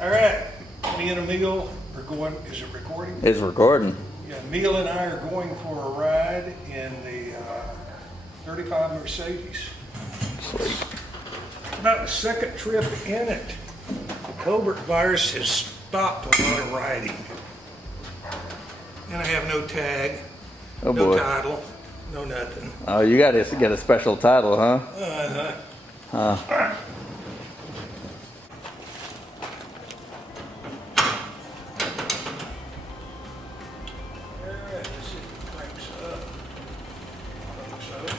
All right, me and Emil are going, is it recording? It's recording. Yeah, Emil and I are going for a ride in the 35 Mercedes. Sweet. About the second trip in it. The covert virus has stopped a lot of riding. And I have no tag, Oh no boy. title, no nothing. Oh, you got to get a special title, huh? All right. Let's see if it cranks up. I think so.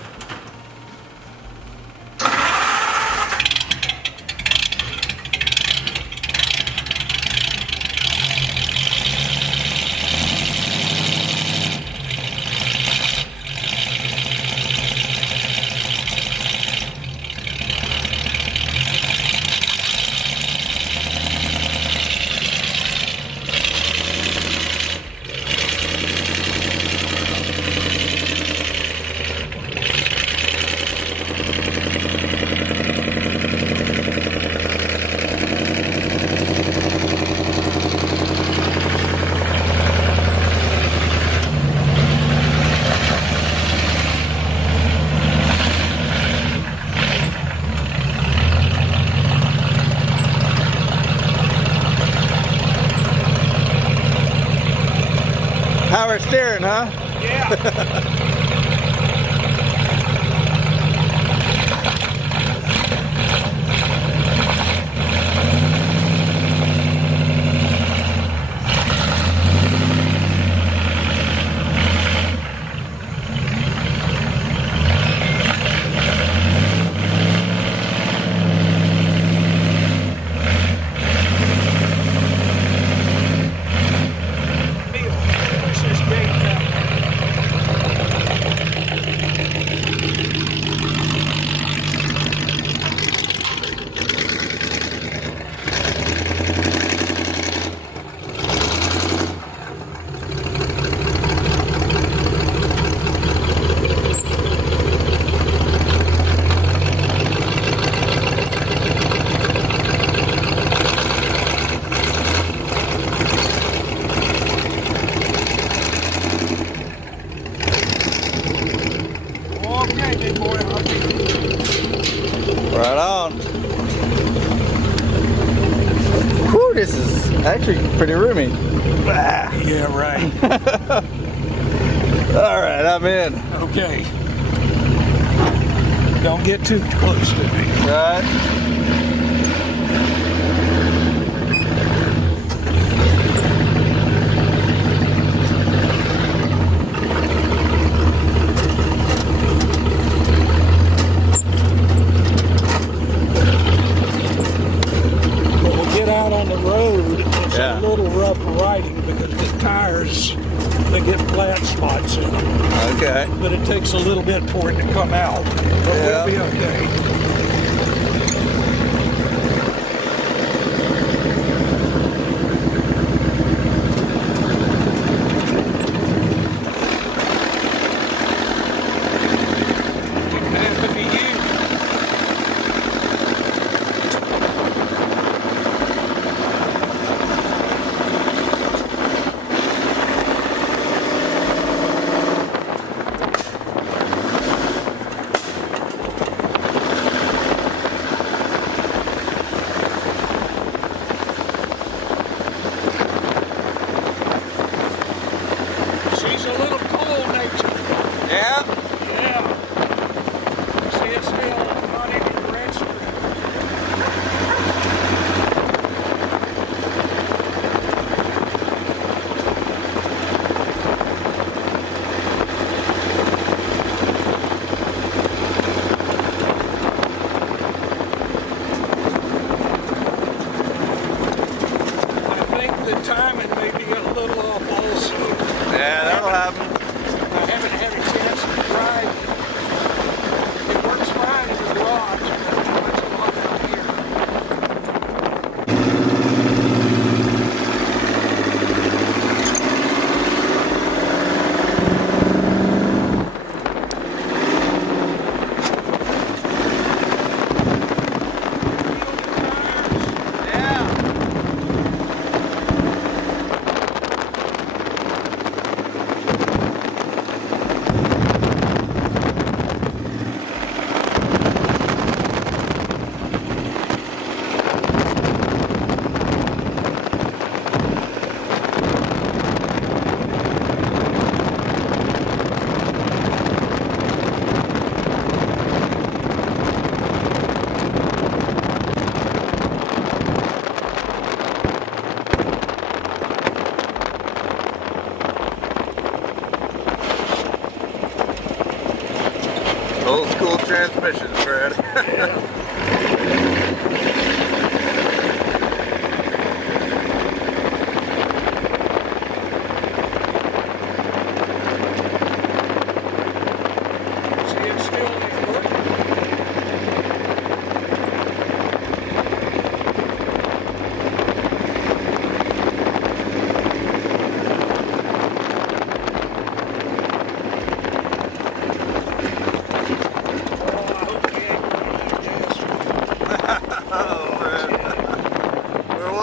Power steering, huh? Yeah. Okay, big boy. Right on. Whew, this is actually pretty roomy. Yeah, right. All right, I'm in. Okay. Don't get too close to me. Right. When we get out on the road, it's Yeah. a little rough riding because the tires, they get flat spots in them. Okay. But it takes a little bit for it to come out. But Yeah. we'll be okay.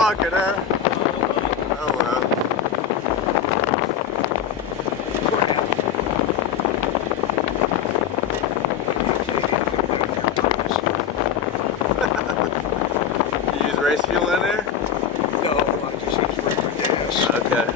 pocket, huh? Oh well. You use race fuel in there? No, I just use regular gas. Okay.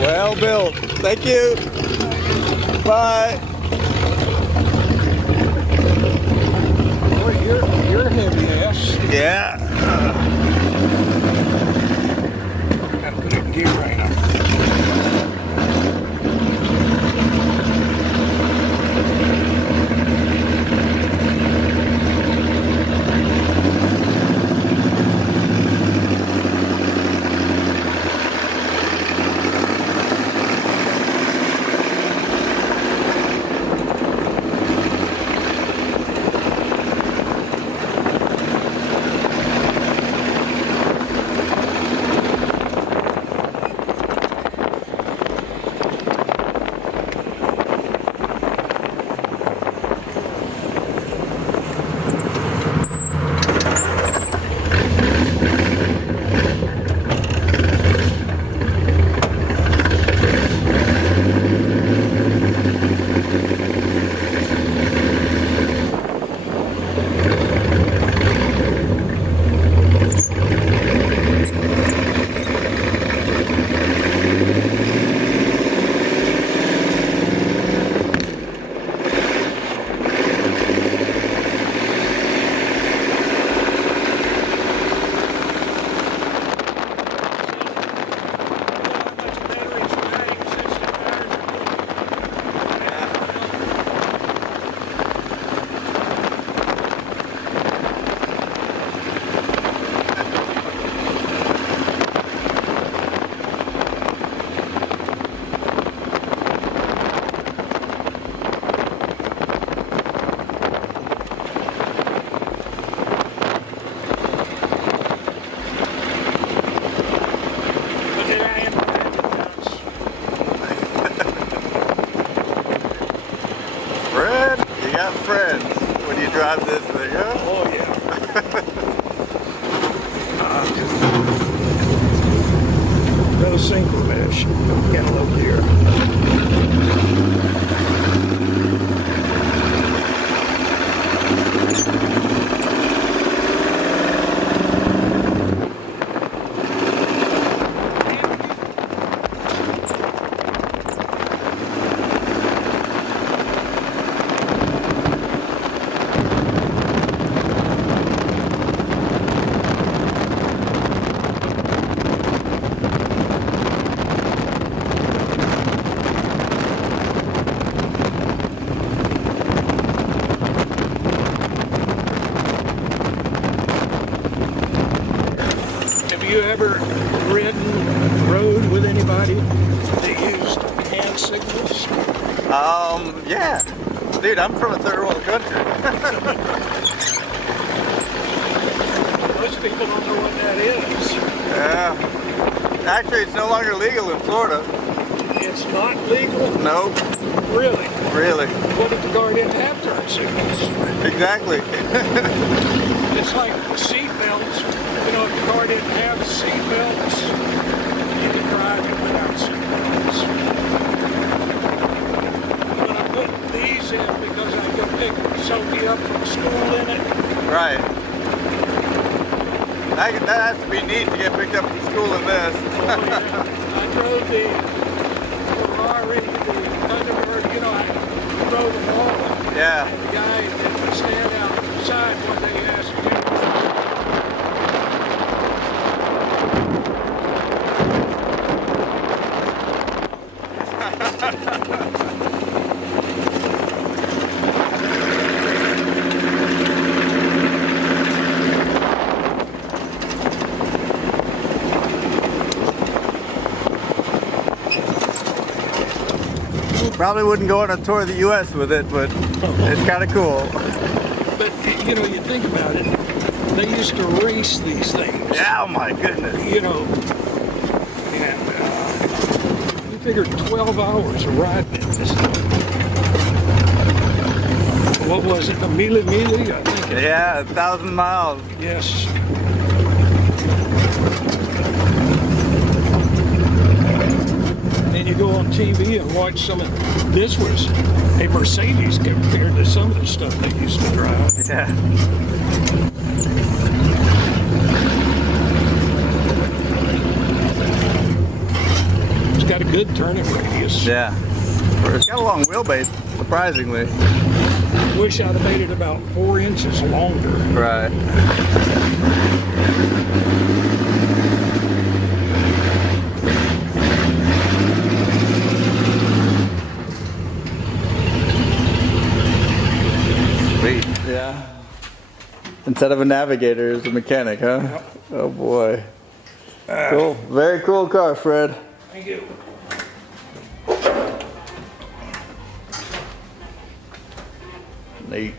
Well built. Thank you. Bye. Boy, you're heavy ass. Yeah. Gotta put it in gear right now. Fred, you got friends when you drive this thing, huh? Oh yeah. No synchro mesh. Cantaloupe gear. Have you ever rode with anybody that used hand signals? Yeah. Dude, I'm from a third world country. Most people don't know what that is. Yeah. Actually, it's no longer legal in Florida. It's not legal? Nope. Really? Really. What if the car didn't have turn signals? Exactly. It's like seat belts. You know, if the car didn't have seat belts, you could drive it without seat belts. But I put these in because I go pick Sophie up from school in it. Right. That has to be neat to get picked up from school in this. Oh, yeah. I drove the Ferrari, the Thunderbird, you know, I drove them all. Yeah. And the guy didn't stand out to the side when they asked him. Probably wouldn't go on a tour of the U.S. with it, but it's kind of cool. But you know, you think about it, they used to race these things. Yeah, oh my goodness. You know, and we figured 12 hours of riding in this thing. What was it, a mili, I think? Yeah, 1,000 miles. Yes. And you go on TV and watch some of, this was a Mercedes compared to some of the stuff they used to drive. Yeah. It's got a good turning radius. Yeah. It's got a long wheelbase, surprisingly. Wish I'd have made it about 4 inches longer. Right. Sweet. Yeah. Instead of a navigator, it's a mechanic, huh? Yep. Oh boy. Cool. Very cool car, Fred. Thank you. Neat.